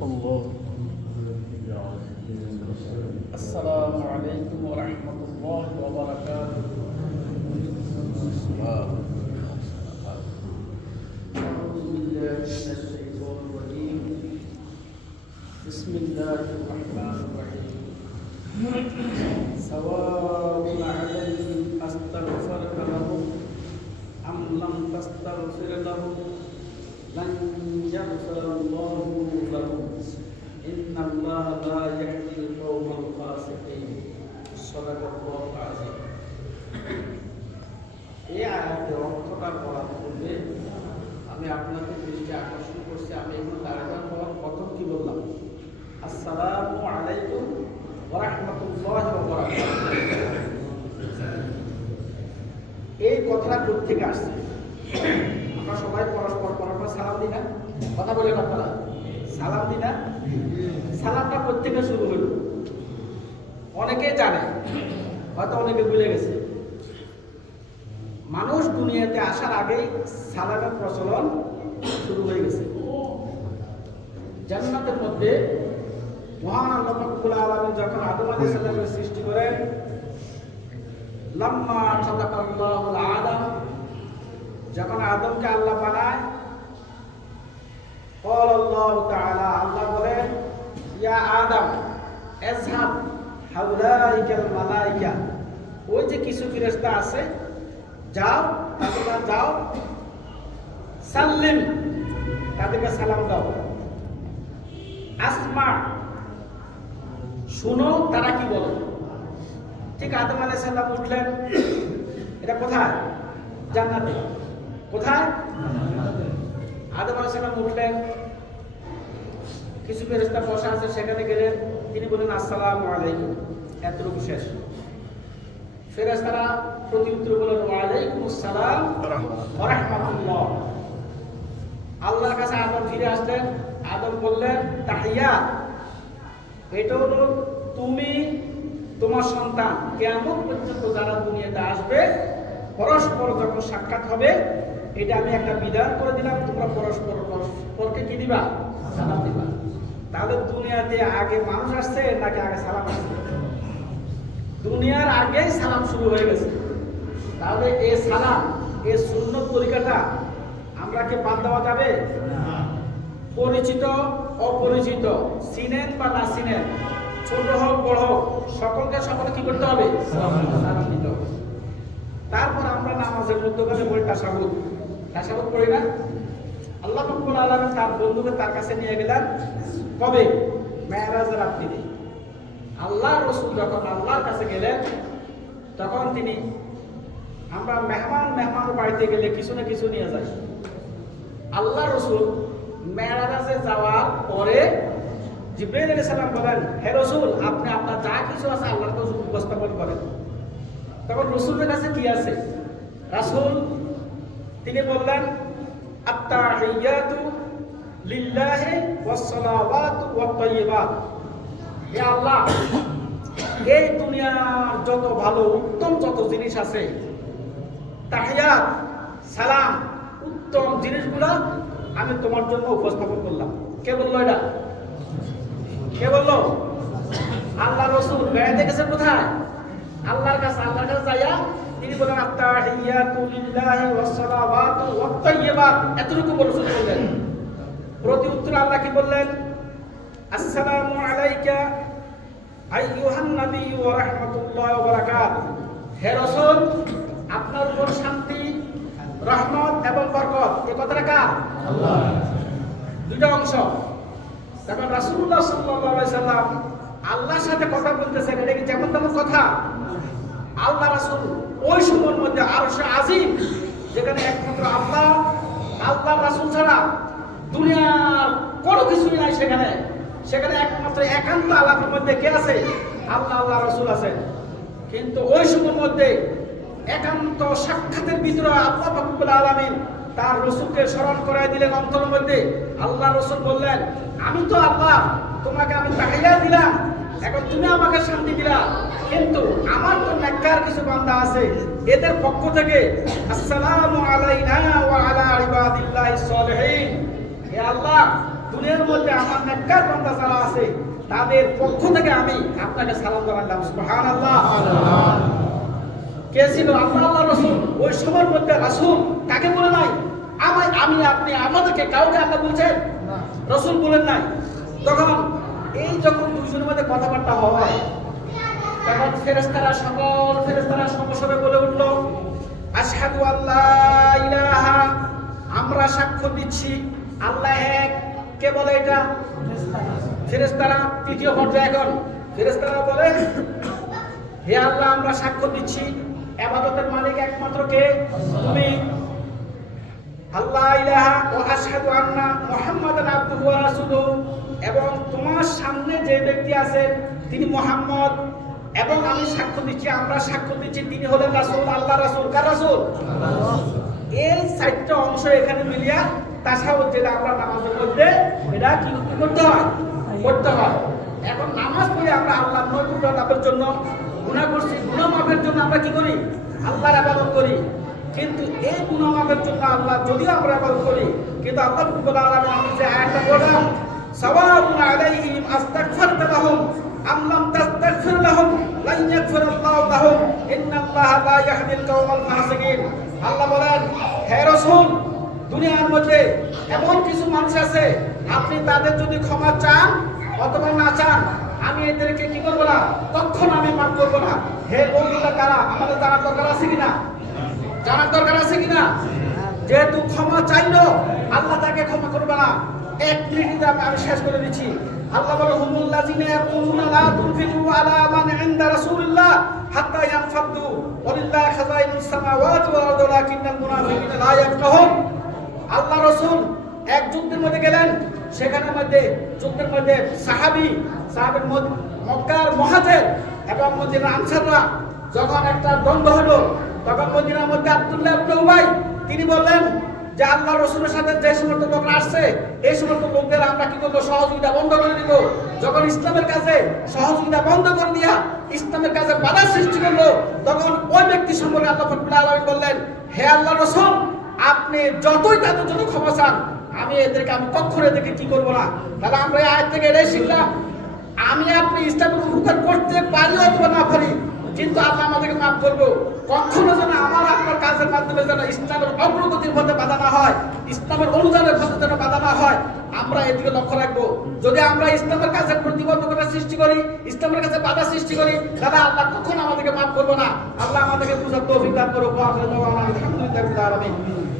الله. السلام عليكم ورحمة الله وبركاته. أعوذ بالله من الشيطان الرجيم. بسم الله الرحمن الرحيم. سواء عليهم أستغفرت لهم أم لم تستغفر لهم لن يغفر الله لهم إن الله لا يهدي القوم الفاسقين. صدق الله العظيم. এই আয়াতের অর্থটা বলার পূর্বে আমি আপনাদের দৃষ্টি আকর্ষণ করছি। আমি এখন দাঁড়াবার পর প্রথম কি বললাম? আসসালামু আলাইকুম ওয়া রাহমাতুল্লাহি ওয়া বারাকাতুহু। এই কথাটা কোথা থেকে আসছে? আমরা সবাই পরস্পর সালাম দিই না? কথা বলেন আপনারা, সালাম দিই না? সালামটা প্রত্যেকে শুরু হলো, অনেকে জানে, হয়তো অনেকে ভুলে গেছে। মানুষ দুনিয়াতে আসার আগেই সালামের প্রচলন শুরু হয়ে গেছে। জান্নাতের মধ্যে মহান আল্লাহ রব্বুল আলামিন যখন আদম আলাইহিস সালামের সৃষ্টি করেন, লাম্মা খালাকাল্লাহুল আদম, যখন আদমকে আল্লাহ বানায়, ক্বালাল্লাহু তাআলা, আল্লাহ বলেন, ইয়া আদম ইযহাব হাউলাইকাল মালাইকা, ওই যে কিছু ফেরেশতা আছে, যাও তোমরা যাও, সাল্লিম, তাদেরকে সালাম দাও, আসমা, শুনো তারা কি বলে। ঠিক আদম আলাইহিস সালাম উঠলেন, এটা কোথায়? জান্নাতে। কোথায়? আদম আলাইহিস সালাম উঠলেন, কিছু ফেরেশতা বসা আছে, সেখানে গেলেন, তিনি বলেন আসসালামু আলাইকুম, এতটুকু শেষ। ফেরেশতারা প্রত্যুত্তর বললেন ওয়া আলাইকুমুস সালাম ওয়া রাহমাতুল্লাহ। আল্লাহর কাছে আদম ফিরে আসলেন, আদম বললেন তাহিয়াত, এটা হলো তুমি, তোমার সন্তান, কিয়ামত পর্যন্ত যারা দুনিয়াতে আসবে, পরস্পর যখন সাক্ষাৎ হবে, এটা আমি একটা বিধান করে দিলাম, তোমরা পরস্পরকে কি দিবা? সালাম দিবা। তাহলে দুনিয়াতে আগে মানুষ আসছে নাকি আগে সালাম আসছে? দুনিয়ার আগেই সালাম শুরু হয়ে গেছে। তাহলে এই সালাম, এই সুন্নত তরিকাটা আমরা কি বাদ দেওয়া যাবে? পরিচিত অপরিচিত, চিনেন বা না চিনেন, ছোট হোক বড় হোক, সকলে কি করতে হবে? সালাম দিতে হবে। তারপর আমরা নামাজের মধ্যখানে বলি তাশাহুদ পড়ি না? আল্লাহ রব্বুল আলামিন তার বন্ধুকে তার কাছে নিয়ে গেলেন, কবে? মেরাজের রাত্রিতে। আল্লাহ রাসূল যখন আল্লাহর কাছে গেলেন, তখন তিনি, আমরা মেহমান বাড়িতে গেলে কিছু না কিছু নিয়ে যাই। আল্লাহ রাসূল মেরাজে যাওয়ার পরে জিবরাইল আলাইহিস সালাম বলেন, হে রাসূল, আপনি আপনার যা কিছু আছে আল্লাহর কাছে উপস্থাপন করেন। তখন রাসূলের কাছে কি আছে? রাসূল তিনি বললেন, আত-তাহিয়াতু লিল্লাহি ওয়াস-সালাওয়াতু ওয়াত-তাইয়্যিবাত। হে আল্লাহ, এই দুনিয়ার যত ভালো উত্তম যত জিনিস আছে, তাহিয়াত, সালাম, উত্তম জিনিসগুলো আমি তোমার জন্য উপস্থাপন করলাম। কে বললো এটা? কে বললো? আল্লাহ রাসূল বেড়াতে গেছে কোথায়? আল্লাহর কাছে যাইয়া তিনি বলেন, আত-তাহিয়াতু লিল্লাহি ওয়াস-সালাওয়াতু ওয়াত-তাইয়্যিবাত, এতটুকু রাসূল বললেন। প্রতি উত্তরে আল্লাহ কি বললেন? আসসালামু আলাইকা আইয়ুহান নাবিয়্যু ওয়া রাহমাতুল্লাহি ওয়া বারাকাতুহু। হে রাসূল, আপনার উপর শান্তি, রহমত এবং বরকত। এই কথাটা কার? আল্লাহ। দুইটা অংশ। তখন রাসূলুল্লাহ সাল্লাল্লাহু আলাইহি সাল্লাম আল্লাহর সাথে কথা বলতেছেন, এটা কি যেমন তেমন কথা? আল্লাহ রাসূল ওই সময়ের মধ্যে আরশে আজিম, যেখানে একমাত্র আল্লাহ রাসূল ছাড়া দুনিয়ার কোনো কিছুই নাই, সেখানে একমাত্র একান্ত আলাপের মধ্যে কে আছে? আল্লাহ রাসূল আছেন। কিন্তু ওই সময়ের মধ্যে একান্ত সাক্ষাতের ভিতরে আল্লাহ রব্বুল আলামিন তার রাসূলকে স্মরণ করায় দিলেন অন্তরের মধ্যে। আল্লাহ রাসূল বললেন, আমি তো আল্লাহ, তোমাকে আমি তাহিয়া দিলাম, এখন তুমি আমাকে শান্তি দিলা, কিন্তু আমার তো নেককার কিছু বান্দা আছে, এদের পক্ষ থেকে আসসালামু আলাইনা ওয়া আলা ইবাদিল্লাহিস সালিহিন। হে আল্লাহ, দুনিয়ার মধ্যে আমার নেককার বান্দা যারা আছে তাদের পক্ষ থেকে আমি আপনাকে সালাম জানালাম। সুবহানাল্লাহ। কে ছিল? আল্লাহ রাসূল। ওই সময়ের মধ্যে রাসূল কাকে বলে নাই? আমি আপনি আমাদেরকে কাউকে আল্লাহ বলছেন? রাসূল বলেন নাই। তখন এই যখন দুইজনের মধ্যে কথাবার্তা হয় তখন ফেরেশতারা সকল ফেরেশতারা সমস্বরে বলে উঠল, আশহাদু আল্লা ইলাহা, আমরা সাক্ষ্য দিচ্ছি আল্লাহ এক। কে বলে এটা? ফেরেশতারা। তৃতীয় পর্যায়ে এখন ফেরেশতারা বলে, হে আল্লাহ আমরা সাক্ষ্য দিচ্ছি ইবাদতের মালিক একমাত্র কে? তুমি। আল্লাহ ইলাহা ওয়া আশহাদু আন্না মুহাম্মাদান আবদুহু ওয়া রাসূলুহু, এবং তোমার সামনে যে ব্যক্তি আছেন তিনি মুহাম্মদ, এবং আমি সাক্ষ্য দিচ্ছি, আমরা সাক্ষ্য দিচ্ছি তিনি হলেন রাসূল, আল্লাহ রাসূল। কার রাসূল? এই চারটা অংশ এখানে মিলিয়া তাশাহুদ, যেটা আমরা নামাজের মধ্যে এটা কি করতে হয়? করতে হয়। এখন নামাজ পড়ে আমরা আল্লাহর নৈকট্য লাভের জন্য, গুনাহ করছি, গুনাহ মাফের জন্য আমরা কি করি? আল্লাহর ইবাদত করি। কিন্তু এই গুনাহ মাফের জন্য আল্লাহ যদিও আমরা ইবাদত করি, কিন্তু আল্লাহ রাব্বুল আলামিন আমি যে আয়াতটা বললাম, সাওয়াউন আলাইহিম আস্তাগফিরতা লাহুম আম লাম তাস্তাগফির লাহুম লান ইয়াগফিরাল্লাহু লাহুম ইন্নাল্লাহা লা ইয়াহদিল কওমাল ফাসিকিন। আল্লাহ বলেন, হে রাসূল, দুনিয়ার মধ্যে এমন কিছু মানুষ আছে আপনি তাদের যদি ক্ষমা চান অথবা না চান, আমি এদেরকে কি করবো না, কখনো আমি মাফ করবো না। হে বন্ধুরা, কারা? আমাদের জানার দরকার আছে কিনা? জানার দরকার আছে কিনা? যেহেতু ক্ষমা চাইলো, আল্লাহ তাকে ক্ষমা করবে না। এক মিনিটে আমি শেষ করে দিচ্ছি। আল্লাহ বলে, হুমুল্লাযিনা ইয়াকুলুনা লা তুনফিকু আলা মান ইনদা রাসূলিল্লাহ হাত্তা ইয়ানফাদু ওয়ালিল্লাহি খাযাইনুস সামাওয়াতি ওয়াল আরদি ওয়ালাকিন্নাল মুনাফিকিনা লা ইয়াফকাহুন। আল্লাহ রাসূল এক যুদ্ধের মধ্যে গেলেন, সেখানের মধ্যে যুদ্ধের মধ্যে সাহাবীর মক্কার মুহাজির এবং মদিনার আনসাররা যখন একটা দ্বন্দ্ব হলো, তখন মদিনার মধ্যে আব্দুল্লাহ ইবনে উবাই তিনি বললেন যে আল্লাহ রাসূলের সাথে যে সমস্ত লোকরা আসছে এই সমস্ত লোকদের আমরা কি করবো? সহযোগিতা বন্ধ করে দিব। যখন ইসলামের কাছে সহযোগিতা বন্ধ করে দিয়া ইসলামের কাছে বাধা সৃষ্টি করলো, তখন ওই ব্যক্তি সম্পর্কে আল্লাহ রাব্বুল আলামিন বললেন, হে আল্লাহ রাসূল, আপনি যতই তাদের জন্য ক্ষমা চান, আমি কখনো এদেরকে কি করবো না। তাহলে আমরা এই আয়াত থেকে এটাই শিখলাম, আমি আপনি ইসলামের উপকার করতে পারি অথবা না পারি, কিন্তু আল্লাহ আমাদেরকে মাফ করবো। কখনো যেন আমার আপনার কাজের মাধ্যমে যেন ইসলামের অগ্রগতির পথে বাধা না হয়, ইসলামের অনুদানের পথে যেন বাধা না হয়, আমরা এদিকে লক্ষ্য রাখবো। যদি আমরা ইসলামের কাছে প্রতিবন্ধকতা সৃষ্টি করি, ইসলামের কাছে বাধা সৃষ্টি করি, তাহলে আল্লাহ কখনো আমাদেরকে মাফ করবো না। আল্লাহ আমাদেরকে বুঝার তৌফিক দান করুক। আলহামদুলিল্লাহ।